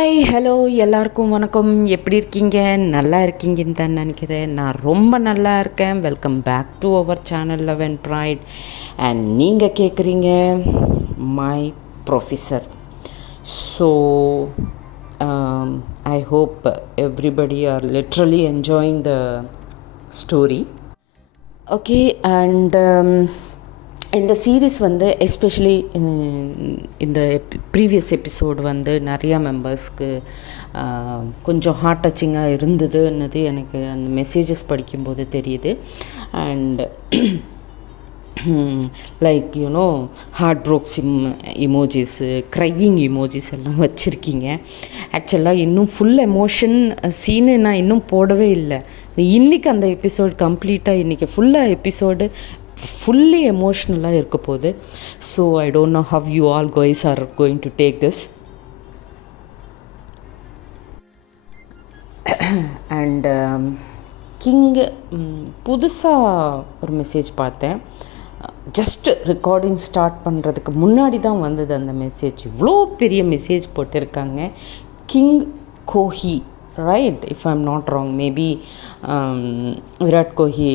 Hi hello எல்லாருக்கும் வணக்கம். எப்படி இருக்கீங்க? நல்லா இருக்கீங்கன்னு தான் நினைக்கிறேன். நான் ரொம்ப நல்லா இருக்கேன். Welcome back to our channel love and pride. And நீங்கள் கேட்குறீங்க my professor. So I hope everybody are literally enjoying the story. Okay, and இந்த சீரீஸ் வந்து எஸ்பெஷலி இந்த ப்ரீவியஸ் எபிசோடு வந்து நிறையா மெம்பர்ஸ்க்கு கொஞ்சம் ஹார்ட் டச்சிங்காக இருந்ததுன்னது எனக்கு அந்த மெசேஜஸ் படிக்கும்போது தெரியுது. And like you know heart broke emojis, crying emojis எல்லாம் வச்சுருக்கீங்க. ஆக்சுவலாக இன்னும் ஃபுல் எமோஷன் சீனு நான் இன்னும் போடவே இல்லை. இன்றைக்கி அந்த எபிசோடு கம்ப்ளீட்டாக இன்றைக்கி ஃபுல்லாக எபிசோடு ஃபுல்லி எமோஷ்னலாக இருக்க போகுது. So I don't know how you all guys are going to take this. And king புதுசாக ஒரு மெசேஜ் பார்த்தேன். ஜஸ்ட் ரெக்கார்டிங் ஸ்டார்ட் பண்ணுறதுக்கு முன்னாடி தான் வந்தது அந்த மெசேஜ். இவ்வளோ பெரிய மெசேஜ் போட்டிருக்காங்க. King Kohli, right? If I am not wrong, maybe Virat Kohli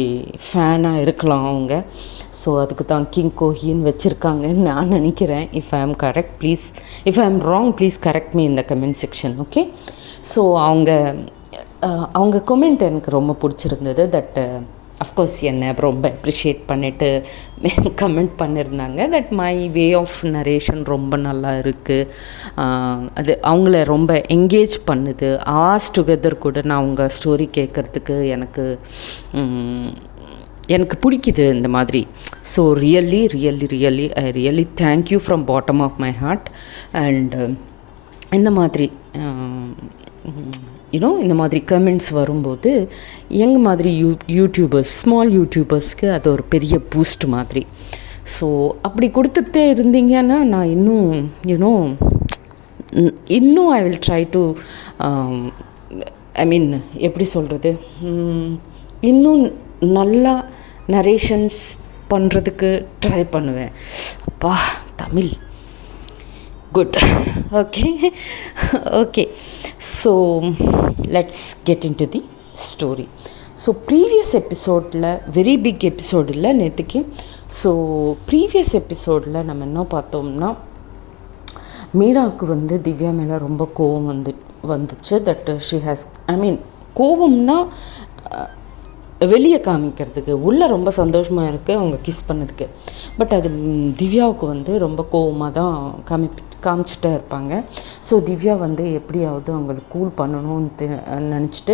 ஃபேனாக இருக்கலாம் அவங்க. ஸோ அதுக்கு தான் கிங் கோஹின்னு வச்சுருக்காங்கன்னு நான் நினைக்கிறேன். If I am correct please, if I M wrong please correct me in the comment section. Okay, so அவங்க கமெண்ட் எனக்கு ரொம்ப பிடிச்சிருந்தது. தட் அஃப்கோர்ஸ் என்னை ரொம்ப அப்ரிஷியேட் பண்ணிவிட்டு கமெண்ட் பண்ணியிருந்தாங்க. That my way of narration ரொம்ப நல்லா இருக்குது, அது அவங்கள ரொம்ப என்கேஜ் பண்ணுது. ஆஸ் டுகெதர் கூட நான் அவங்க ஸ்டோரி கேட்குறதுக்கு எனக்கு பிடிக்குது இந்த மாதிரி. So really really really I really thank you from bottom of my heart. And இந்த மாதிரி இந்த மாதிரி கமெண்ட்ஸ் வரும்போது எங்கள் மாதிரி யூடியூபர்ஸ், ஸ்மால் யூடியூபர்ஸ்க்கு அது ஒரு பெரிய பூஸ்ட் மாதிரி. ஸோ அப்படி கொடுத்துட்டே இருந்தீங்கன்னா நான் இன்னும் ஐ வில் ட்ரை டு எப்படி சொல்கிறது, இன்னும் நல்லா நரேஷன்ஸ் பண்ணுறதுக்கு ட்ரை பண்ணுவேன். அப்பா Tamil good. Okay so let's get in to the story. So previous எபிசோடில், வெரி பிக் எபிசோடு இல்லை நேற்றுக்கு. ஸோ ப்ரீவியஸ் எபிசோடில் நம்ம என்ன பார்த்தோம்னா, மீராவுக்கு வந்து திவ்யா மேலே ரொம்ப கோவம் வந்துச்சு. தட் ஷி ஹேஸ் கோவம்னா வெளியே காமிக்கிறதுக்கு, உள்ளே ரொம்ப சந்தோஷமாக இருக்குது அவங்க கிஸ் பண்ணதுக்கு. பட் அது திவ்யாவுக்கு வந்து ரொம்ப கோவமாக தான் காமிச்சிட்டே இருப்பாங்க. ஸோ திவ்யா வந்து எப்படியாவது அவங்களுக்கு கூல் பண்ணணும்னு நினச்சிட்டு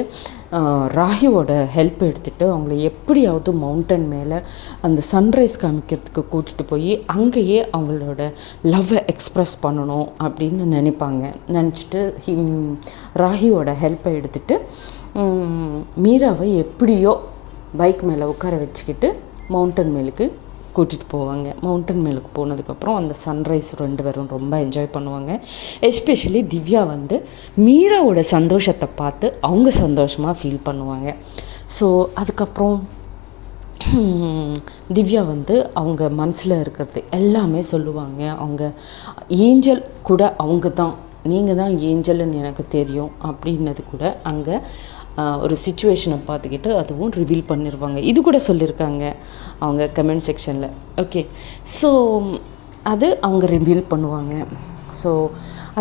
ராகியோட ஹெல்ப் எடுத்துகிட்டு அவங்கள எப்படியாவது மவுண்டன் மேலே அந்த சன்ரைஸ் காமிக்கிறதுக்கு கூட்டிகிட்டு போய் அங்கேயே அவங்களோட லவ்வை எக்ஸ்ப்ரெஸ் பண்ணணும் அப்படின்னு நினச்சிட்டு ராகியோட ஹெல்ப்பை எடுத்துகிட்டு மீராவை எப்படியோ பைக் மேலே உட்கார வச்சுக்கிட்டு மவுண்டன் மேலுக்கு கூட்டிகிட்டு போவாங்க. மவுண்டன் மேலுக்கு போனதுக்கப்புறம் அந்த சன்ரைஸ் ரெண்டு பேரும் ரொம்ப என்ஜாய் பண்ணுவாங்க. எஸ்பெஷலி திவ்யா வந்து மீராவோட சந்தோஷத்தை பார்த்து அவங்க சந்தோஷமாக ஃபீல் பண்ணுவாங்க. ஸோ அதுக்கப்புறம் திவ்யா வந்து அவங்க மனசில் இருக்கிறது எல்லாமே சொல்லுவாங்க. அவங்க ஏஞ்சல் கூட அவங்க தான், நீங்கள் தான் ஏஞ்சல்னு எனக்கு தெரியும் அப்படின்னது கூட அங்கே ஒரு சுச்சுவேஷனை பார்த்துக்கிட்டு அதுவும் ரிவீல் பண்ணிடுவாங்க. இது கூட சொல்லியிருக்காங்க அவங்க கமெண்ட் செக்ஷனில். ஓகே, ஸோ அது அவங்க ரிவீல் பண்ணுவாங்க. ஸோ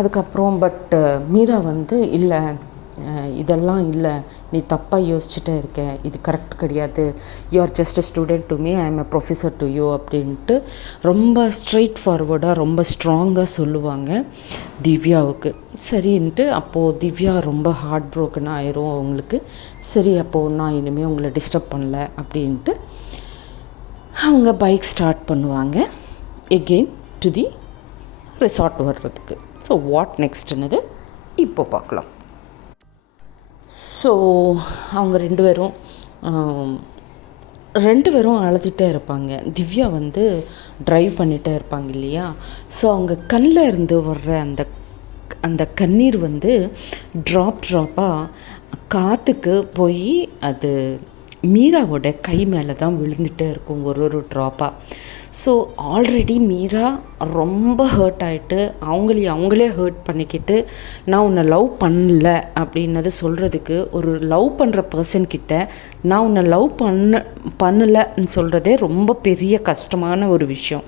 அதுக்கப்புறம் பட் மீரா வந்து இல்லை, இதெல்லாம் இல்லை, நீ தப்பாக யோசிச்சுட்டே இருக்க, இது கரெக்ட் கிடையாது, you are just a student to me, I am a professor to you அப்படின்ட்டு ரொம்ப ஸ்ட்ரெயிட் ஃபார்வர்டாக ரொம்ப ஸ்ட்ராங்காக சொல்லுவாங்க திவ்யாவுக்கு. சரின்ட்டு அப்போது திவ்யா ரொம்ப ஹார்ட் ப்ரோக்கன் ஆயிரும் அவங்களுக்கு. சரி, அப்போது நான் இனிமேல் உங்களை டிஸ்டர்ப் பண்ணல அப்படின்ட்டு அவங்க பைக் ஸ்டார்ட் பண்ணுவாங்க எகெயின் டு தி ரிசார்ட் வர்றதுக்கு. ஸோ வாட் நெக்ஸ்ட்னது இப்போ பார்க்கலாம். ஸோ அவங்க ரெண்டு பேரும் அழுதுகிட்டே இருப்பாங்க. திவ்யா வந்து ட்ரைவ் பண்ணிகிட்டே இருப்பாங்க இல்லையா. ஸோ அவங்க கண்ணில் இருந்து வர்ற அந்த கண்ணீர் வந்து ட்ராப்பாக காற்றுக்கு போய் அது மீராவோட கை மேலே தான் விழுந்துகிட்டே இருக்கும் ஒரு ட்ராப்பாக. ஸோ ஆல்ரெடி மீரா ரொம்ப ஹர்ட் ஆகிட்டு அவங்களே ஹர்ட் பண்ணிக்கிட்டு நான் உன்னை லவ் பண்ணல அப்படின்னது சொல்கிறதுக்கு, ஒரு லவ் பண்ணுற பர்சன்கிட்ட நான் உன்னை லவ் பண்ணலைன்னு சொல்கிறதே ரொம்ப பெரிய கஷ்டமான ஒரு விஷயம்.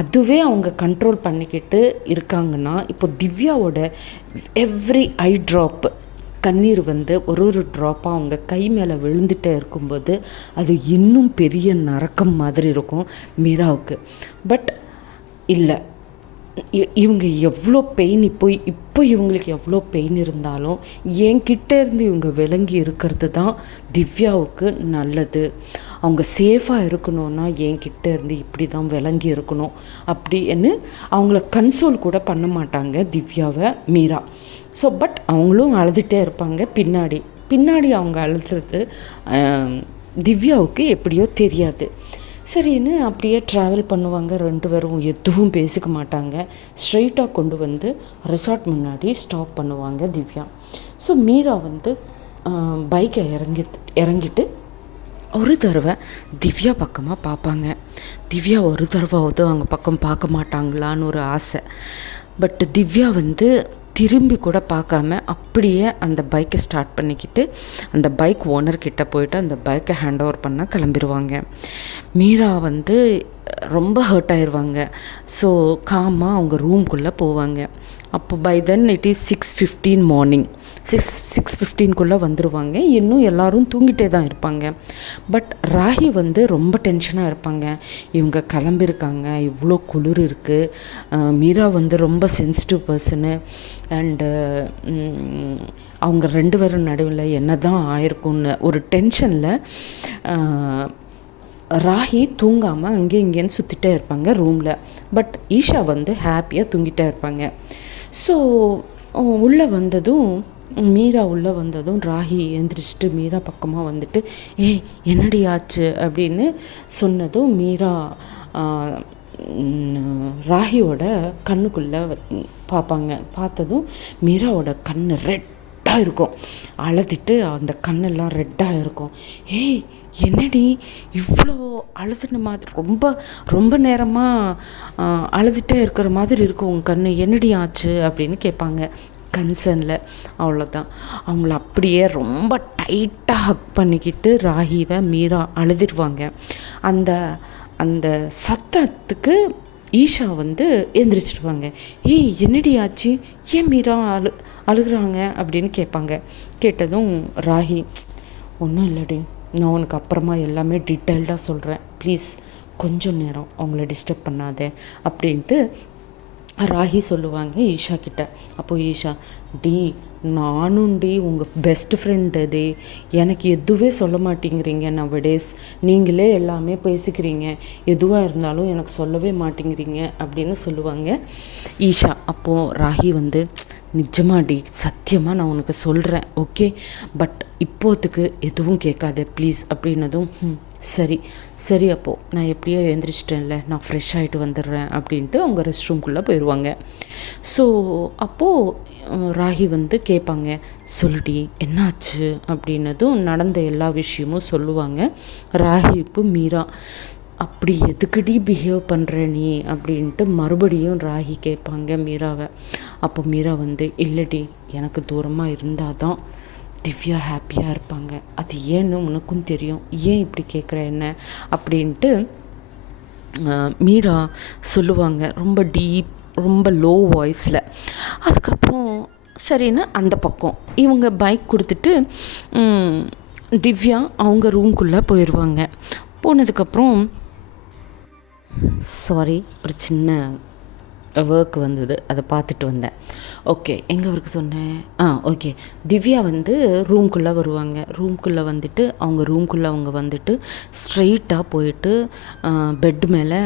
அதுவே அவங்க கண்ட்ரோல் பண்ணிக்கிட்டு இருக்காங்கன்னா, இப்போ திவ்யாவோட எவ்ரி ஐ ட்ராப் கண்ணீர் ஒரு ட்ராப்பாக அவங்க கை மேலே விழுந்துகிட்டே இருக்கும்போது அது இன்னும் பெரிய நரக்கம் மாதிரி இருக்கும் மீராவுக்கு. பட் இல்லை, இவங்க எவ்வளோ பெயின் இப்போ இவங்களுக்கு எவ்வளோ பெயின் இருந்தாலும் என்கிட்ட இருந்து இவங்க விளங்கி இருக்கிறது தான் திவ்யாவுக்கு நல்லது. அவங்க சேஃபாக இருக்கணும்னா என்கிட்ட இருந்து இப்படி தான் விளங்கி இருக்கணும் அப்படின்னு அவங்கள கன்சோல் கூட பண்ண மாட்டாங்க திவ்யாவை மீரா. ஸோ பட் அவங்களும் அழுதுகிட்டே இருப்பாங்க. பின்னாடி அவங்க அழுதுறது திவ்யாவுக்கு எப்படியோ தெரியாது. சரின்னு அப்படியே ட்ராவல் பண்ணுவாங்க. 2 பேரும் எதுவும் பேசிக்க மாட்டாங்க. ஸ்ட்ரெயிட்டாக கொண்டு வந்து ரெசார்ட் முன்னாடி ஸ்டாப் பண்ணுவாங்க திவ்யா. ஸோ மீரா பைக்கை இறங்கிட்டு ஒரு தடவை திவ்யா பக்கமாக பார்ப்பாங்க. திவ்யா ஒரு தடவையாவது அவங்க பக்கம் பார்க்க மாட்டாங்களான்னு ஒரு ஆசை. பட் திவ்யா திரும்பி கூட பார்க்காம அப்படியே அந்த பைக்கை ஸ்டார்ட் பண்ணிக்கிட்டு அந்த பைக் ஓனர்கிட்ட போயிட்டு அந்த பைக்கை ஹேண்ட் ஓவர் பண்ண கிளம்பிடுவாங்க. மீரா ரொம்ப ஹர்ட் ஆயிடுவாங்க. ஸோ காமாக அவங்க ரூம்குள்ளே போவாங்க. அப்போ by then it is 6:15 morning. 6:15 வந்துடுவாங்க. இன்னும் எல்லோரும் தூங்கிட்டே தான் இருப்பாங்க. பட் ராகி ரொம்ப டென்ஷனாக இருப்பாங்க. இவங்க கிளம்பியிருக்காங்க, இவ்வளோ குளிர் இருக்குது. மீரா ரொம்ப சென்சிட்டிவ் பர்சனு. அண்டு அவங்க 2 பேரும் நடுவில் என்ன தான் ஆயிருக்கும்னு ஒரு டென்ஷனில் ராகி தூங்காமல் அங்கே இங்கேன்னு சுற்றிட்டே இருப்பாங்க ரூமில். பட் ஈஷா ஹாப்பியாக தூங்கிட்டே இருப்பாங்க. ஸோ மீரா உள்ளே வந்ததும் ராகி எழுந்திரிச்சிட்டு மீரா பக்கமாக ஏய் என்னடி ஆச்சு அப்படின்னு சொன்னதும் மீரா ராகியோட கண்ணுக்குள்ளே பார்ப்பாங்க. பார்த்ததும் மீராவோட கண் ரெட்டாக இருக்கும். அழுதுட்டு அந்த கண்ணெல்லாம் ரெட்டாக இருக்கும். ஏய் என்னடி இவ்வளோ அழுதுன மாதிரி, ரொம்ப ரொம்ப நேரமாக அழுதுகிட்டே இருக்கிற மாதிரி இருக்கும் உங்கள் கண், என்னடி ஆச்சு அப்படின்னு கேட்பாங்க கன்சர்னில். அவ்வளோதான், அவங்கள அப்படியே ரொம்ப டைட்டாக ஹக் பண்ணிக்கிட்டு ராகிவை மீரா அழுதுடுவாங்க. அந்த அந்த சத்தத்துக்கு ஈஷா எந்திரிச்சிடுவாங்க. ஏய் என்னடி ஆச்சு, ஏன் மீரா அழுகுறாங்க அப்படின்னு கேட்பாங்க. கேட்டதும் ராகி, ஒன்றும் இல்லடி, நான் உனக்கு அப்புறமா எல்லாமே டீட்டெயில்டாக சொல்கிறேன், ப்ளீஸ் கொஞ்சம் நேரம் அவங்கள டிஸ்டர்ப் பண்ணாத அப்படின்ட்டு ராகி சொல்லுவாங்க ஈஷா கிட்ட. அப்போது ஈஷா, நானும் உங்கள் பெஸ்ட் ஃப்ரெண்டு எனக்கு எதுவே சொல்ல மாட்டேங்கிறீங்க நவடேஸ், நீங்களே எல்லாமே பேசிக்கிறீங்க, எதுவாக இருந்தாலும் எனக்கு சொல்லவே மாட்டேங்கிறீங்க அப்படின்னு சொல்லுவாங்க ஈஷா. அப்போது ராகி நிஜமாடி சத்தியமாக நான் உனக்கு சொல்கிறேன், ஓகே, பட் இப்போத்துக்கு எதுவும் கேட்காத ப்ளீஸ் அப்படின்னதும் சரி அப்போது நான் எப்படியோ எழுந்திரிச்சிட்டேன்ல, நான் ஃப்ரெஷ் ஆகிட்டு வந்துடுறேன் அப்படின்ட்டு அவங்க ரெஸ்ட் ரூம்குள்ளே போயிடுவாங்க. ஸோ அப்போது ராகி கேட்பாங்க, சொல்லுடி என்னாச்சு அப்படின்னதும் நடந்த எல்லா விஷயமும் சொல்லுவாங்க ராகிக்கு. மீரா, அப்படி எதுக்குடி பிஹேவ் பண்ணுற நீ அப்படின்ட்டு மறுபடியும் ராகி கேட்பாங்க மீராவை. அப்போ மீரா இல்லடி, எனக்கு தூரமாக இருந்தால் தான் திவ்யா ஹாப்பியாக இருப்பாங்க, அது ஏன்னு உனக்கும் தெரியும், ஏன் இப்படி கேட்குற என்ன அப்படின்ட்டு மீரா சொல்லுவாங்க ரொம்ப லோ வாய்ஸில். அதுக்கப்புறம் சரின்னு அந்த பக்கம் இவங்க பைக் கொடுத்துட்டு திவ்யா அவங்க ரூம்குள்ளே போயிடுவாங்க. போனதுக்கப்புறம் ஒரு சின்ன ஒர்க் வந்தது, அதை பார்த்துட்டு வந்தேன். ஓகே, எங்கே ஒர்க் சொன்னேன்? ஓகே, திவ்யா ரூம்குள்ளே வருவாங்க. ரூம்குள்ளே அவங்க ஸ்ட்ரெயிட்டாக போயிட்டு பெட்டு மேலே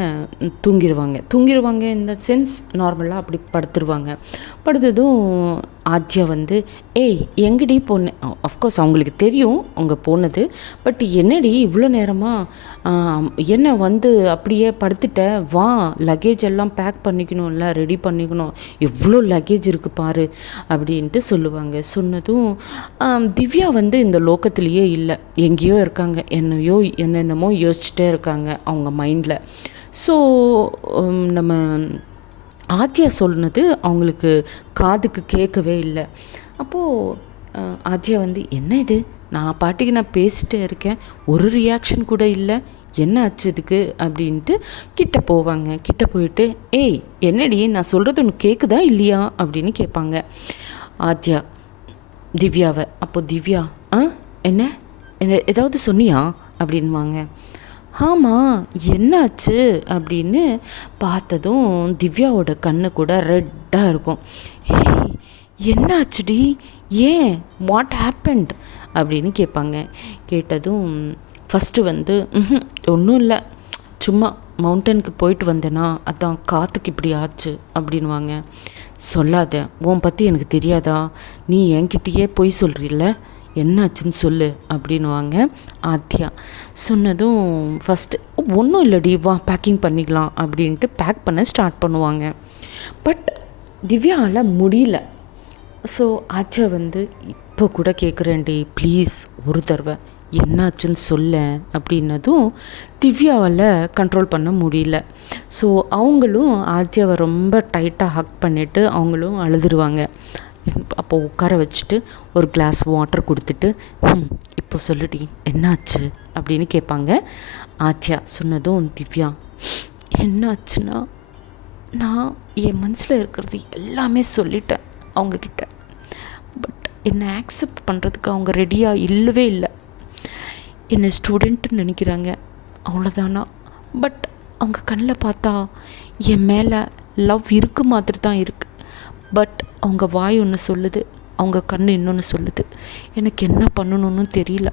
தூங்கிடுவாங்க. இந்த சென்ஸ் நார்மலாக அப்படி படுத்துருவாங்க. படுத்ததும் ஆத்யா ஏய் எங்கடி பொண்ணு, அஃப்கோர்ஸ் அவங்களுக்கு தெரியும் அவங்க போனது, பட் என்னடி இவ்வளோ நேரமாக என்ன அப்படியே படுத்துட்ட, வா லக்கேஜ் எல்லாம் பேக் பண்ணிக்கணும்ல, ரெடி பண்ணிக்கணும், எவ்வளோ லக்கேஜ் இருக்குது பாரு அப்படின்ட்டு சொல்லுவாங்க. சொன்னதும் திவ்யா இந்த லோக்கத்துலேயே இல்லை, எங்கேயோ இருக்காங்க, என்னென்னமோ யோசிச்சுட்டே இருக்காங்க அவங்க மைண்டில். ஸோ நம்ம ஆத்யா சொன்னது அவங்களுக்கு காதுக்கு கேட்கவே இல்லை. அப்போது ஆத்யா வந்து, என்ன இது, நான் பாட்டுக்கு நான் பேசிட்டே இருக்கேன், ஒரு ரியாக்ஷன் கூட இல்லை, என்ன ஆச்சு இதுக்கு அப்படின்ட்டு கிட்ட போவாங்க. கிட்ட போயிட்டு, ஏய் என்னடி நான் சொல்கிறது உனக்கு கேட்குதா இல்லையா அப்படின்னு கேட்பாங்க ஆத்யா திவ்யாவை. அப்போது திவ்யா, என்ன என்ன ஏதாவது சொன்னியா அப்படின்வாங்க. ஆமாம் என்னாச்சு அப்படின்னு பார்த்ததும் திவ்யாவோட கண்ணு கூட ரெட்டாக இருக்கும். ஏய் என்னாச்சுடி, ஏன், வாட் ஹேப்பண்ட் அப்படின்னு கேட்பாங்க. கேட்டதும் ஃபஸ்ட்டு வந்து ஒன்றும் இல்லை, சும்மா மவுண்டனுக்கு போயிட்டு வந்தேனா, அதான் காற்றுக்கு இப்படி ஆச்சு அப்படின்வாங்க. சொல்லாத, உன் பற்றி எனக்கு தெரியாதா, நீ என்கிட்டயே பொய் சொல்கிறீல்ல, என்னாச்சுன்னு சொல்லு அப்படின்வாங்க ஆத்யா. சொன்னதும் ஃபஸ்ட்டு ஒன்றும் இல்லடி, வா பேக்கிங் பண்ணிக்கலாம் அப்படின்ட்டு பேக் பண்ண ஸ்டார்ட் பண்ணுவாங்க. பட் திவ்யாவால் முடியல. ஸோ ஆத்யா வந்து, இப்போ கூட கேட்குறேன்டி ப்ளீஸ் ஒரு தடவை என்னாச்சுன்னு சொல்ல அப்படின்னதும் திவ்யாவால் கண்ட்ரோல் பண்ண முடியல. ஸோ அவங்களும் ஆத்யாவை ரொம்ப டைட்டாக ஹக் பண்ணிவிட்டு அவங்களும் அழுதுருவாங்க. அப்போது உட்கார வச்சுட்டு ஒரு கிளாஸ் வாட்டர் கொடுத்துட்டு, இப்போ சொல்லுடி என்னாச்சு அப்படின்னு கேட்பாங்க ஆத்யா. சொன்னதும் திவ்யா, என்னாச்சுன்னா, நான் என் மனசில் இருக்கிறது எல்லாமே சொல்லிட்டேன் அவங்கக்கிட்ட. பட் என்னை ஆக்செப்ட் பண்ணுறதுக்கு அவங்க ரெடியாக இல்லவே இல்லை. என்னை ஸ்டூடெண்ட்டுன்னு நினைக்கிறாங்க, அவ்வளோதானா. பட் அவங்க கண்ணில் பார்த்தா என் மேலே லவ் இருக்கு மாதிரி தான் இருக்குது. பட் அவங்க வாய் ஒன்று சொல்லுது, அவங்க கண் இன்னொன்று சொல்லுது. எனக்கு என்ன பண்ணணும்னு தெரியல,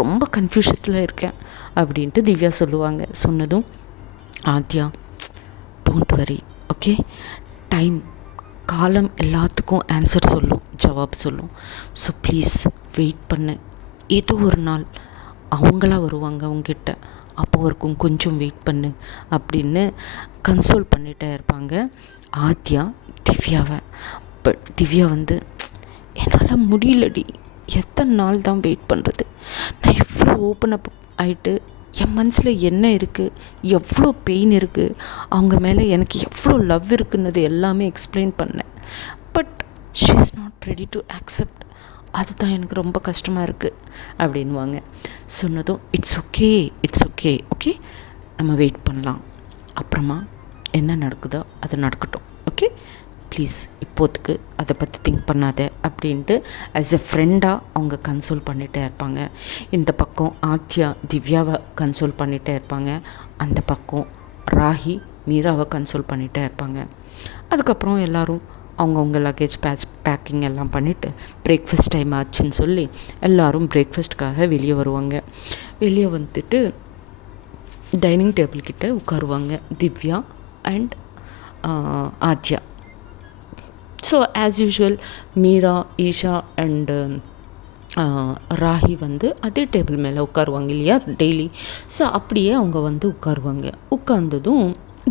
ரொம்ப கன்ஃபியூஷத்தில் இருக்கேன் அப்படின்ட்டு திவ்யா சொல்லுவாங்க. சொன்னதும் Adhya, don't worry, okay, time, காலம் எல்லாத்துக்கும் ஆன்சர் சொல்லும், ஜவாப் சொல்லும். ஸோ ப்ளீஸ் வெயிட் பண்ணு, ஏதோ ஒரு நாள் அவங்களா வருவாங்க உங்ககிட்ட, அப்போ வரைக்கும் கொஞ்சம் வெயிட் பண்ணு அப்படின்னு கன்சோல் பண்ணிகிட்டே இருப்பாங்க ஆத்யா திவ்யாவை. பட் திவ்யா வந்து, என்னால் முடியலடி, எத்தனை நாள் தான் வெயிட் பண்ணுறது, நான் எவ்வளோ ஓப்பன் அப் ஆகிட்டு என் மனசில் என்ன இருக்குது, எவ்வளோ பெயின் இருக்குது, அவங்க மேலே எனக்கு எவ்வளோ லவ் இருக்குன்னது எல்லாமே எக்ஸ்பிளைன் பண்ணேன். But she is not ready to accept, அதுதான் எனக்கு ரொம்ப கஷ்டமாக இருக்குது அப்படின்வாங்க. சொன்னதும் it's okay, it's okay, okay, நம்ம வெயிட் பண்ணலாம், அப்புறமா என்ன நடக்குதோ அது நடக்கட்டும், ஓகே, ப்ளீஸ் இப்போதுக்கு அதை பற்றி திங்க் பண்ணாத அப்படின்ட்டு ஆஸ் எ ஃப்ரெண்டாக அவங்க கன்சோல் பண்ணிகிட்டே இருப்பாங்க. இந்த பக்கம் ஆத்யா திவ்யாவை கன்சோல் பண்ணிகிட்டே இருப்பாங்க, அந்த பக்கம் ராஹி மீராவை கன்சோல் பண்ணிகிட்டே இருப்பாங்க. அதுக்கப்புறம் எல்லோரும் அவங்கவுங்க லக்கேஜ் பேக்கிங் எல்லாம் பண்ணிவிட்டு பிரேக்ஃபாஸ்ட் டைம் ஆச்சுன்னு சொல்லி எல்லோரும் பிரேக்ஃபாஸ்ட்டுக்காக வெளியே வருவாங்க. வெளியே வந்துட்டு டைனிங் டேபிள் கிட்டே உட்காருவாங்க Divya and Adhya. So as usual Meera, Isha and Rahi வந்து அதே டேபிள் மேலே உட்காருவாங்க இல்லையா டெய்லி. ஸோ அப்படியே அவங்க வந்து உட்காருவாங்க. உட்கார்ந்ததும்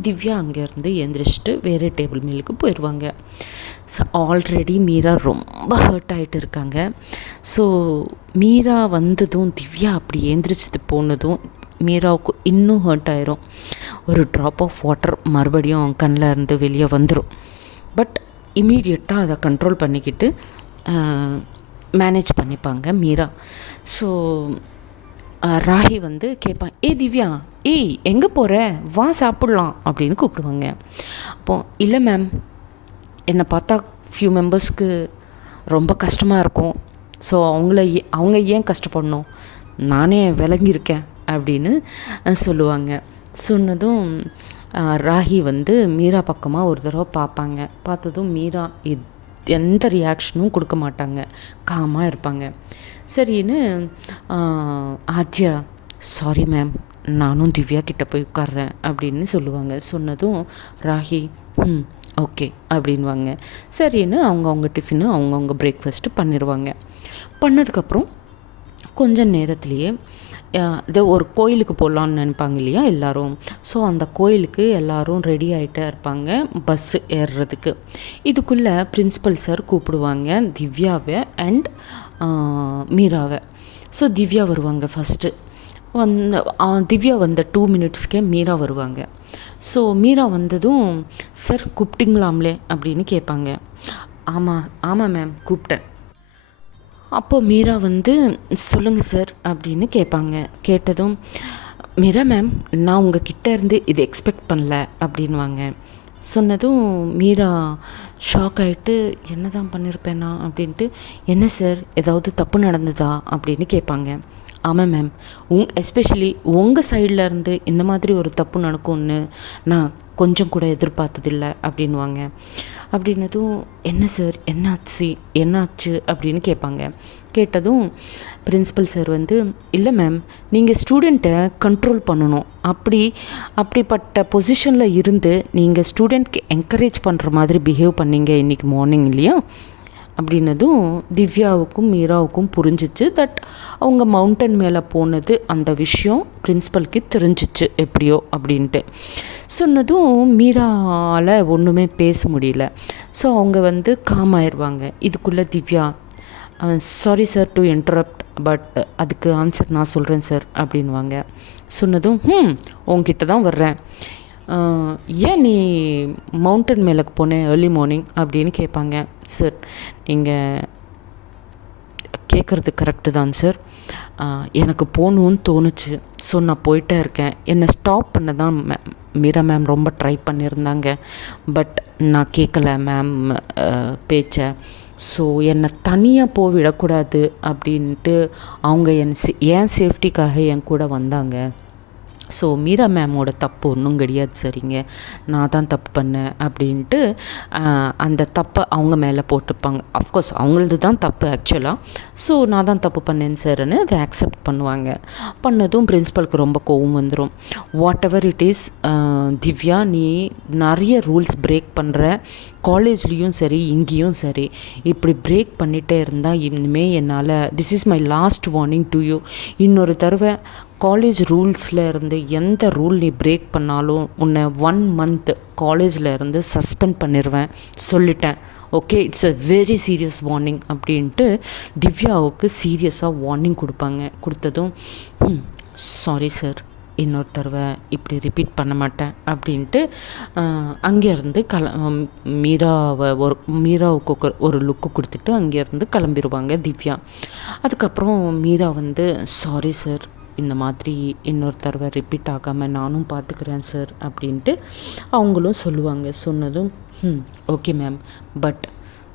திவ்யா அங்கேருந்து எழுந்திரிச்சிட்டு வேறு டேபிள் மேலுக்கு போயிடுவாங்க. ஸோ ஆல்ரெடி மீரா ரொம்ப ஹர்ட் ஆகிட்டு இருக்காங்க. ஸோ மீரா வந்ததும் திவ்யா அப்படி எழுந்திரிச்சிட்டு போனதும் மீராவுக்கு இன்னும் ஹர்ட் ஆயிரும். ஒரு ட்ராப் ஆஃப் வாட்டர் மறுபடியும் அவங்க கண்ணில் இருந்து வெளியே வந்துடும். பட் இமீடியட்டாக அதை கண்ட்ரோல் பண்ணிக்கிட்டு மேனேஜ் பண்ணிப்பாங்க மீரா. ஸோ ராஹி வந்து கேட்பான், திவ்யா, எங்கே போகிற, வா சாப்பிட்லாம் அப்படின்னு கூப்பிடுவாங்க. அப்போது இல்லை மேம், என்னை பார்த்தா ஃபியூ மெம்பர்ஸ்க்கு ரொம்ப கஷ்டமாக இருக்கும், ஸோ அவங்க ஏன் கஷ்டப்படணும், நானே விளங்கியிருக்கேன் அப்படின்னு சொல்லுவாங்க. சொன்னதும் ராஹி வந்து மீரா பக்கமாக ஒரு தடவை பார்ப்பாங்க. பார்த்ததும் மீரா எந்த ரியாக்ஷனும் கொடுக்க மாட்டாங்க, காமாக இருப்பாங்க. சரின்னு ஆத்யா, சாரி மேம், நானும் திவ்யா கிட்டே போய் உட்கார்றேன் அப்படின்னு சொல்லுவாங்க. சொன்னதும் ராஹி ஓகே அப்படின்வாங்க. சரின்னு அவங்கவுங்க டிஃபினு அவங்கவுங்க பிரேக்ஃபாஸ்ட்டு பண்ணிடுவாங்க. பண்ணதுக்கப்புறம் கொஞ்சம் நேரத்துலேயே இதை ஒரு கோயிலுக்கு போகலான்னு நினைப்பாங்க இல்லையா எல்லோரும். ஸோ அந்த கோயிலுக்கு எல்லோரும் ரெடி ஆகிட்டே இருப்பாங்க பஸ்ஸு ஏறுறதுக்கு. இதுக்குள்ளே பிரின்ஸிபல் சார் கூப்பிடுவாங்க திவ்யாவை அண்ட் மீராவை. ஸோ திவ்யா வருவாங்க ஃபஸ்ட்டு. திவ்யா வந்த 2 மினிட்ஸ்க்கே மீரா வருவாங்க. ஸோ மீரா வந்ததும், சார் கூப்பிட்டிங்களாம்லே அப்படின்னு கேட்பாங்க. ஆமாம் மேம் கூப்பிட்டேன். அப்போது மீரா வந்து சொல்லுங்கள் சார் அப்படின்னு கேட்பாங்க. கேட்டதும், மீரா மேம் நான் உங்கள் கிட்டே இருந்து இது எக்ஸ்பெக்ட் பண்ணல அப்படின்வாங்க. சொன்னதும் மீரா ஷாக் ஆகிட்டு என்ன தான் பண்ணியிருப்பேனா அப்படின்ட்டு, என்ன சார் ஏதாவது தப்பு நடந்ததா அப்படின்னு கேட்பாங்க. ஆமாம் மேம், எஸ்பெஷலி உங்கள் சைடில் இருந்து இந்த மாதிரி ஒரு தப்பு நடக்கும்னு நான் கொஞ்சம் கூட எதிர்பார்த்ததில்லை அப்படின்வாங்க. அப்படின்னதும், என்ன சார் என்னாச்சு அப்படின்னு கேட்பாங்க. கேட்டதும் பிரின்சிபல் சார் வந்து, இல்லை மேம் நீங்கள் ஸ்டூடெண்ட்டை கண்ட்ரோல் பண்ணணும், அப்படிப்பட்ட பொசிஷனில் இருந்து நீங்கள் ஸ்டூடெண்ட்க்கு என்கரேஜ் பண்ணுற மாதிரி பிஹேவ் பண்ணீங்க இன்றைக்கி மார்னிங் இல்லையா அப்படின்னதும் திவ்யாவுக்கும் மீராவுக்கும் புரிஞ்சிச்சு தட் அவங்க மவுண்டன் மேலே போனது அந்த விஷயம் பிரின்ஸிபலுக்கு தெரிஞ்சிச்சு எப்படியோ அப்படின்ட்டு. சொன்னதும் மீராவில் ஒன்றுமே பேச முடியல. ஸோ அவங்க வந்து காம் ஆயிடுவாங்க. இதுக்குள்ளே Divya, sorry sir to interrupt, but அதுக்கு ஆன்சர் நான் சொல்கிறேன் சார் அப்படின்வாங்க. சொன்னதும், உங்ககிட்ட தான் வர்றேன், ஏன் நீ மவுண்டன் மேலே போனேன் ஏர்லி மார்னிங் அப்படின்னு கேட்பாங்க. சார் நீங்கள் கேட்குறது கரெக்டு தான் சார், எனக்கு போகணுன்னு தோணுச்சு, ஸோ நான் போயிட்டே இருக்கேன். என்னை ஸ்டாப் பண்ண தான் மீரா மேம் ரொம்ப ட்ரை பண்ணியிருந்தாங்க, பட் நான் கேட்கல மேம் பேச்சை. ஸோ என்னை தனியாக போக விடக்கூடாது அப்படின்ட்டு அவங்க என் சேஃப்டிக்காக என் கூட வந்தாங்க. ஸோ மீரா மேமோட தப்பு ஒன்றும் கிடையாது சரிங்க, நான் தான் தப்பு பண்ணேன் அப்படின்ட்டு அந்த தப்பை அவங்க மேலே போட்டுப்பாங்க. அஃப்கோர்ஸ் அவங்களது தான் தப்பு ஆக்சுவலாக. ஸோ நான் தான் தப்பு பண்ணேன் சார்ன்னு அதை அக்செப்ட் பண்ணுவாங்க. பண்ணதும் பிரின்ஸிபலுக்கு ரொம்ப கோவம் வந்துடும். What ever it is Divya, நீ நிறைய ரூல்ஸ் பிரேக் பண்ணுற, காலேஜ்லேயும் சரி இங்கேயும் சரி, இப்படி பிரேக் பண்ணிகிட்டே இருந்தால் இனிமேல் என்னால், this is my last warning to you, இன்னொரு தடவை காலேஜ் ரூல்ஸில் இருந்து எந்த ரூல் நீ பிரேக் பண்ணாலும் உன்னை 1 மந்த் காலேஜில் இருந்து சஸ்பெண்ட் பண்ணிடுவேன் சொல்லிட்டேன், okay, it's a very serious warning அப்படின்ட்டு திவ்யாவுக்கு சீரியஸாக வார்னிங் கொடுப்பாங்க. கொடுத்ததும், சாரி சார், இன்னொரு தடவை இப்படி ரிப்பீட் பண்ண மாட்டேன் அப்படின்ட்டு அங்கேருந்து மீராவுக்கு ஒரு லுக்கு கொடுத்துட்டு அங்கேருந்து கிளம்பிடுவாங்க திவ்யா. அதுக்கப்புறம் மீரா வந்து, சாரி சார், இந்த மாதிரி இன்னொரு தடவை ரிப்பீட் ஆகாமல் நானும் பார்த்துக்கிறேன் சார் அப்படின்ட்டு அவங்களும் சொல்லுவாங்க. சொன்னதும், ஓகே மேம், பட்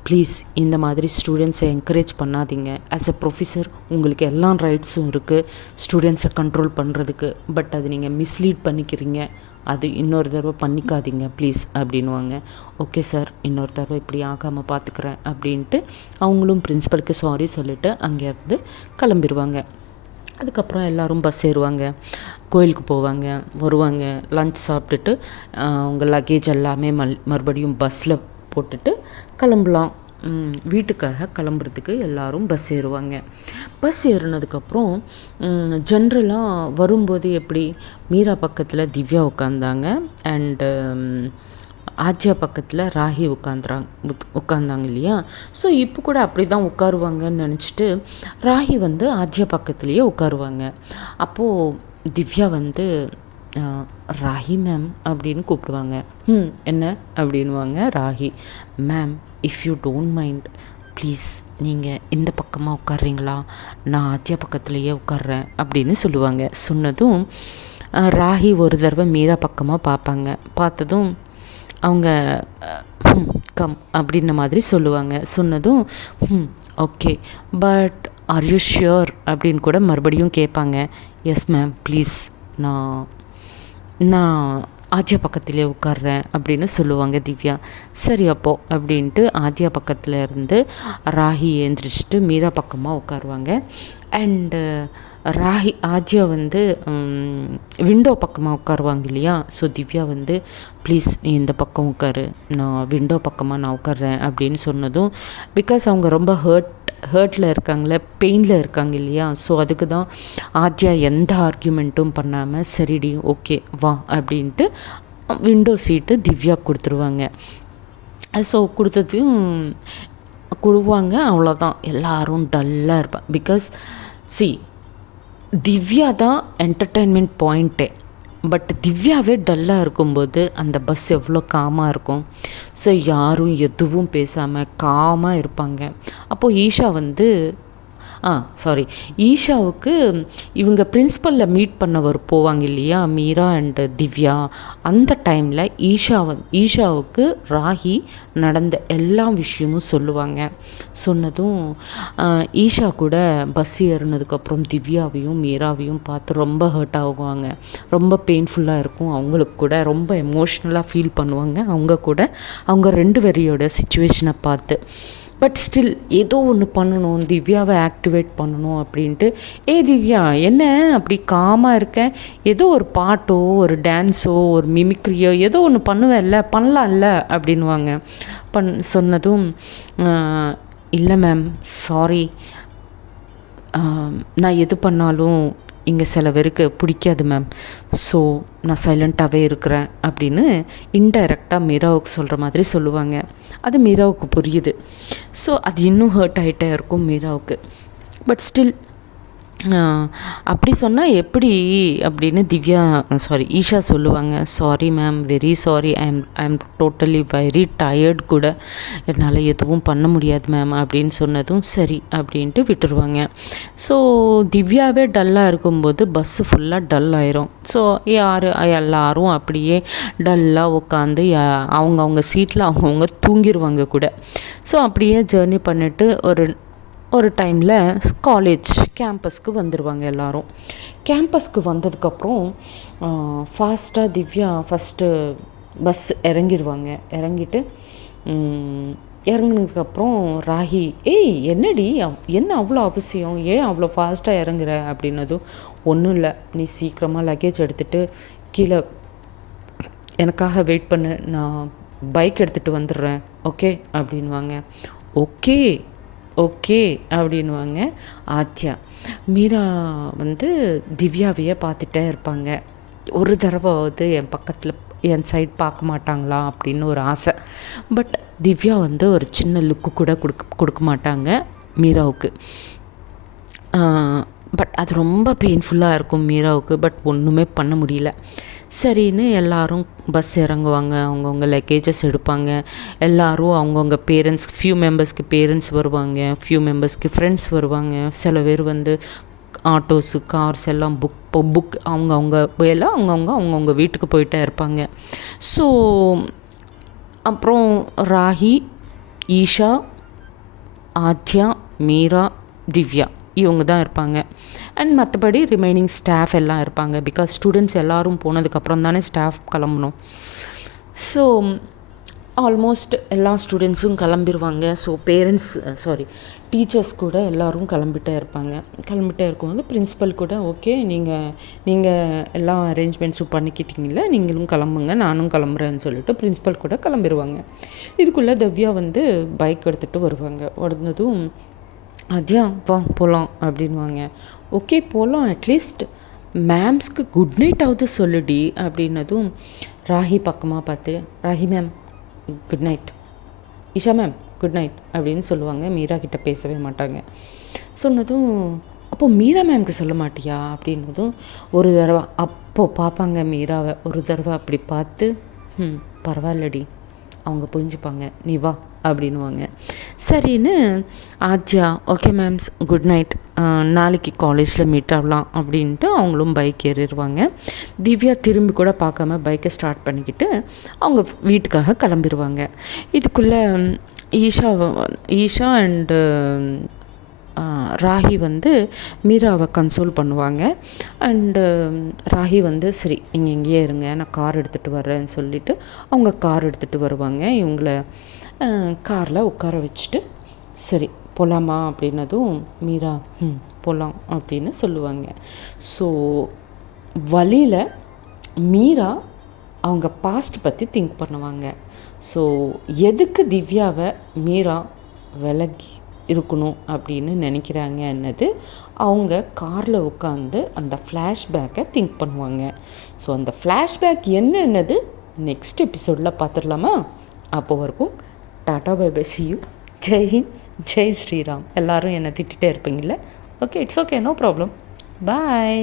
ப்ளீஸ் இந்த மாதிரி ஸ்டூடெண்ட்ஸை என்கரேஜ் பண்ணாதீங்க. ஆஸ் எ ப்ரொஃபஸர் உங்களுக்கு எல்லா ரைட்ஸும் இருக்குது ஸ்டூடெண்ட்ஸை கண்ட்ரோல் பண்ணுறதுக்கு, பட் அது நீங்கள் மிஸ்லீட் பண்ணிக்கிறீங்க, அது இன்னொரு தடவை பண்ணிக்காதீங்க ப்ளீஸ் அப்படின்வாங்க. ஓகே சார், இன்னொரு தடவை இப்படி ஆகாமல் பார்த்துக்கிறேன் அப்படின்ட்டு அவங்களும் பிரின்ஸிபலுக்கு சாரி சொல்லிவிட்டு அங்கேருந்து கிளம்பிடுவாங்க. அதுக்கப்புறம் எல்லோரும் பஸ் ஏறுவாங்க, கோயிலுக்கு போவாங்க, வருவாங்க, லன்ச் சாப்பிட்டுட்டு அவங்க லக்கேஜ் எல்லாமே மறுபடியும் பஸ்ஸில் போட்டுட்டு கிளம்பலாம். வீட்டுக்காக கிளம்புறதுக்கு எல்லோரும் பஸ் ஏறுவாங்க. பஸ் ஏறினதுக்கப்புறம் ஜென்ரலாக வரும்போது எப்படி, மீரா பக்கத்தில் திவ்யா உட்காந்தாங்க, அண்டு ஆச்சியா பக்கத்தில் ராகி உட்காந்தாங்க இல்லையா. ஸோ இப்போ கூட அப்படி தான் உட்காருவாங்கன்னு நினச்சிட்டு ராகி வந்து ஆச்சியா பக்கத்துலேயே உட்காருவாங்க. அப்போது திவ்யா வந்து, ராகி மேம் அப்படின்னு கூப்பிடுவாங்க. என்ன அப்படின்வாங்க ragi. Ma'am, if you don't mind please நீங்கள் இந்த பக்கமாக உட்கார்றீங்களா, நான் ஆத்தியா பக்கத்துலேயே உட்கார்றேன் அப்படின்னு சொல்லுவாங்க. சொன்னதும் ராகி ஒரு தடவை மீரா பக்கமாக பார்ப்பாங்க. பார்த்ததும் அவங்க கம் அப்படின்ன மாதிரி சொல்லுவாங்க. சொன்னதும் okay, but are you sure அப்படின்னு கூட மறுபடியும் கேட்பாங்க. எஸ் மேம், ப்ளீஸ் நான் ஆத்யா பக்கத்திலே உட்கார்றேன் அப்படின்னு சொல்லுவாங்க திவ்யா. சரி அப்போ அப்படின்ட்டு ஆத்யா பக்கத்தில் இருந்து ராகி எழுந்திரிச்சிட்டு மீரா பக்கமாக உட்காருவாங்க. அண்டு ஆத்யா வந்து விண்டோ பக்கமாக உட்காருவாங்க இல்லையா. ஸோ திவ்யா வந்து, ப்ளீஸ் நீ இந்த பக்கம் உட்காரு, நான் விண்டோ பக்கமாக நான் உட்கார்றேன் அப்படின்னு சொன்னதும், பிகாஸ் அவங்க ரொம்ப ஹர்ட்டில் இருக்காங்களே, பெயினில் இருக்காங்க இல்லையா. ஸோ அதுக்கு தான் ஆத்யா எந்த ஆர்கியூமெண்ட்டும் பண்ணாமல், சரிடி ஓகே வா அப்படின்ட்டு விண்டோ சீட்டு திவ்யா கொடுத்துருவாங்க. ஸோ கொடுத்ததையும் கொடுவாங்க. அவ்வளோதான், எல்லோரும் டல்லாக இருப்பாங்க. பிகாஸ் திவ்யா தான் என்டர்டெயின்மெண்ட் பாயிண்ட்டே. பட் திவ்யாவே டல்லாக இருக்கும்போது அந்த பஸ் எவ்வளோ காமாக இருக்கும். ஸோ யாரும் எதுவும் பேசாமல் காமாக இருப்பாங்க. அப்போது ஈஷா வந்து சாரி ஈஷாவுக்கு இவங்க பிரின்ஸிபலில் மீட் பண்ணவர் போவாங்க இல்லையா, மீரா அண்டு திவ்யா. அந்த டைமில் ஈஷாவுக்கு ராகி நடந்த எல்லா விஷயமும் சொல்லுவாங்க. சொன்னதும் ஈஷா கூட பஸ் ஏறினதுக்கப்புறம் திவ்யாவையும் மீராவையும் பார்த்து ரொம்ப ஹர்ட் ஆகுவாங்க. ரொம்ப பெயின்ஃபுல்லாக இருக்கும் அவங்களுக்கு கூட. ரொம்ப எமோஷ்னலாக ஃபீல் பண்ணுவாங்க அவங்க ரெண்டு பேரையோட சிச்சுவேஷனை பார்த்து. பட் ஸ்டில் ஏதோ ஒன்று பண்ணணும், திவ்யாவை ஆக்டிவேட் பண்ணணும் அப்படின்ட்டு, திவ்யா என்ன அப்படி காமாக இருக்க, ஏதோ ஒரு பாட்டோ ஒரு டான்ஸோ ஒரு மிமிக்ரியோ ஏதோ ஒன்று பண்ணலாம்ல அப்படின்வாங்க. சொன்னதும் இல்லை மேம் சாரி, நான் எது பண்ணாலும் இங்கே சில பேருக்கு பிடிக்காது மேம், ஸோ நான் சைலண்ட்டாகவே இருக்கிறேன் அப்படின்னு இன்டைரக்டாக மீராவுக்கு சொல்கிற மாதிரி சொல்லுவாங்க. அது மீராவுக்கு புரியுது. ஸோ அது இன்னும் ஹர்ட் ஆகிட்டே இருக்கும் மீராவுக்கு. பட் ஸ்டில் அப்படி சொன்னால் எப்படி அப்படின்னு ஈஷா சொல்லுவாங்க. Sorry ma'am, very sorry, I am totally very tired கூட, என்னால் எதுவும் பண்ண முடியாது மேம் அப்படின்னு சொன்னதும் சரி அப்படின்ட்டு விட்டுருவாங்க. ஸோ திவ்யாவே டல்லாக இருக்கும்போது பஸ்ஸு ஃபுல்லாக டல் ஆயிரும். ஸோ எல்லாரும் அப்படியே டல்லாக உட்காந்து அவங்கவுங்க சீட்டில் அவங்கவுங்க தூங்கிடுவாங்க கூட. ஸோ அப்படியே ஜேர்னி பண்ணிவிட்டு ஒரு டைமில் கேம்பஸ்க்கு வந்துடுவாங்க எல்லோரும். கேம்பஸ்க்கு வந்ததுக்கப்புறம் ஃபாஸ்ட்டாக திவ்யா ஃபஸ்ட்டு பஸ் இறங்கிடுவாங்க. இறங்கினதுக்கப்புறம் ராகி, என்னடி என்ன அவ்வளோ அவசியம், ஏன் அவ்வளோ ஃபாஸ்ட்டாக இறங்குற அப்படின்னதும், ஒன்றும் இல்லை, நீ சீக்கிரமாக லக்கேஜ் எடுத்துகிட்டு கீழே எனக்காக வெயிட் பண்ணு, நான் பைக் எடுத்துகிட்டு வந்துடுறேன், ஓகே அப்படின்வாங்க. ஓகே அப்படின்வாங்க ஆத்யா. மீரா வந்து திவ்யாவையே பார்த்துட்டே இருப்பாங்க. ஒரு தடவையாவது என் சைட் பார்க்க மாட்டாங்களா அப்படின்னு ஒரு ஆசை. பட் திவ்யா வந்து ஒரு சின்ன லுக்கு கூட கொடுக்க மாட்டாங்க மீராவுக்கு. பட் அது ரொம்ப பெயின்ஃபுல்லாக இருக்கும் மீராவுக்கு. பட் ஒன்றுமே பண்ண முடியல. சரின்னு எல்லோரும் பஸ் இறங்குவாங்க, அவங்கவுங்க லக்கேஜஸ் எடுப்பாங்க. எல்லோரும் அவங்கவுங்க ஃபியூ மெம்பர்ஸ்க்கு பேரண்ட்ஸ் வருவாங்க, ஃபியூ மெம்பர்ஸ்க்கு ஃப்ரெண்ட்ஸ் வருவாங்க. சில பேர் வந்து ஆட்டோஸு கார்ஸ் எல்லாம் புக் அவங்கவுங்க வீட்டுக்கு போயிட்டே இருப்பாங்க. ஸோ அப்புறம் ராகி, ஈஷா, ஆத்யா, மீரா, திவ்யா இவங்க தான் இருப்பாங்க. அண்ட் மற்றபடி ரிமைனிங் ஸ்டாஃப் எல்லாம் இருப்பாங்க. பிகாஸ் ஸ்டூடெண்ட்ஸ் எல்லோரும் போனதுக்கப்புறம் தானே ஸ்டாஃப் கிளம்பணும். ஸோ ஆல்மோஸ்ட் எல்லா ஸ்டூடெண்ட்ஸும் கிளம்பிடுவாங்க. ஸோ டீச்சர்ஸ் கூட எல்லோரும் கிளம்பிட்டே இருக்கும்போது பிரின்ஸிபல் கூட ஓகே, நீங்கள் எல்லா அரேஞ்ச்மெண்ட்ஸும் பண்ணிக்கிட்டீங்களா, நீங்களும் கிளம்புங்க, நானும் கிளம்புறேன்னு சொல்லிட்டு பிரின்ஸிபல் கூட கிளம்பிடுவாங்க. இதுக்குள்ளே திவ்யா வந்து பைக் எடுத்துகிட்டு வந்ததும் அத்யா வா போகலாம் அப்படின்வாங்க. ஓகே போகலாம், அட்லீஸ்ட் மேம்ஸ்க்கு குட் நைட் ஆகுது சொல்லுடி அப்படின்னதும் ராகி பக்கமாக பார்த்து, ragi ma'am good night, Isha ma'am good night அப்படின்னு சொல்லுவாங்க. மீரா கிட்ட பேசவே மாட்டாங்க. சொன்னதும் அப்போது மீரா மேம்க்கு சொல்ல மாட்டியா அப்படின்னதும் ஒரு தடவை அப்போது பார்ப்பாங்க மீராவை. ஒரு தடவை அப்படி பார்த்து பரவாயில்லடி, அவங்க புரிஞ்சுப்பாங்க, நீ வா அப்படின்வாங்க. சரின்னு Adhya okay mams good night, நாளைக்கு காலேஜில் மீட் ஆகலாம் அப்படின்ட்டு அவங்களும் பைக் ஏறிடுவாங்க. திவ்யா திரும்பி கூட பார்க்காம பைக்கை ஸ்டார்ட் பண்ணிக்கிட்டு அவங்க வீட்டுக்காக கிளம்பிடுவாங்க. இதுக்குள்ளே ஈஷா அண்டு ராகி வந்து மீராவை கன்சோல் பண்ணுவாங்க. அண்டு ராகி வந்து சரி நீங்கள் இங்கேயே இருங்க, நான் கார் எடுத்துகிட்டு வர்றேன்னு சொல்லிவிட்டு அவங்க கார் எடுத்துகிட்டு வருவாங்க. இவங்கள காரில் உட்கார வச்சுட்டு சரி போகலாமா அப்படின்னதும் மீரா போகலாம் அப்படின்னு சொல்லுவாங்க. ஸோ வழியில் மீரா அவங்க பாஸ்ட் பற்றி திங்க் பண்ணுவாங்க. ஸோ எதுக்கு திவ்யாவை மீரா விலகி இருக்கணும் அப்படின்னு நினைக்கிறாங்க என்னது அவங்க காரில் உட்காந்து அந்த ஃப்ளாஷ்பேக்கை திங்க் பண்ணுவாங்க. ஸோ அந்த ஃப்ளாஷ்பேக் என்னது நெக்ஸ்ட் எபிசோடில் பார்த்துடலாமா? அப்போ வரைக்கும் tata bye bye, see you, Jai Hind, Jai Shri Ram. எல்லோரும் என்னை திட்டிகிட்டே இருப்பீங்களே, okay it's okay, no problem. Bye.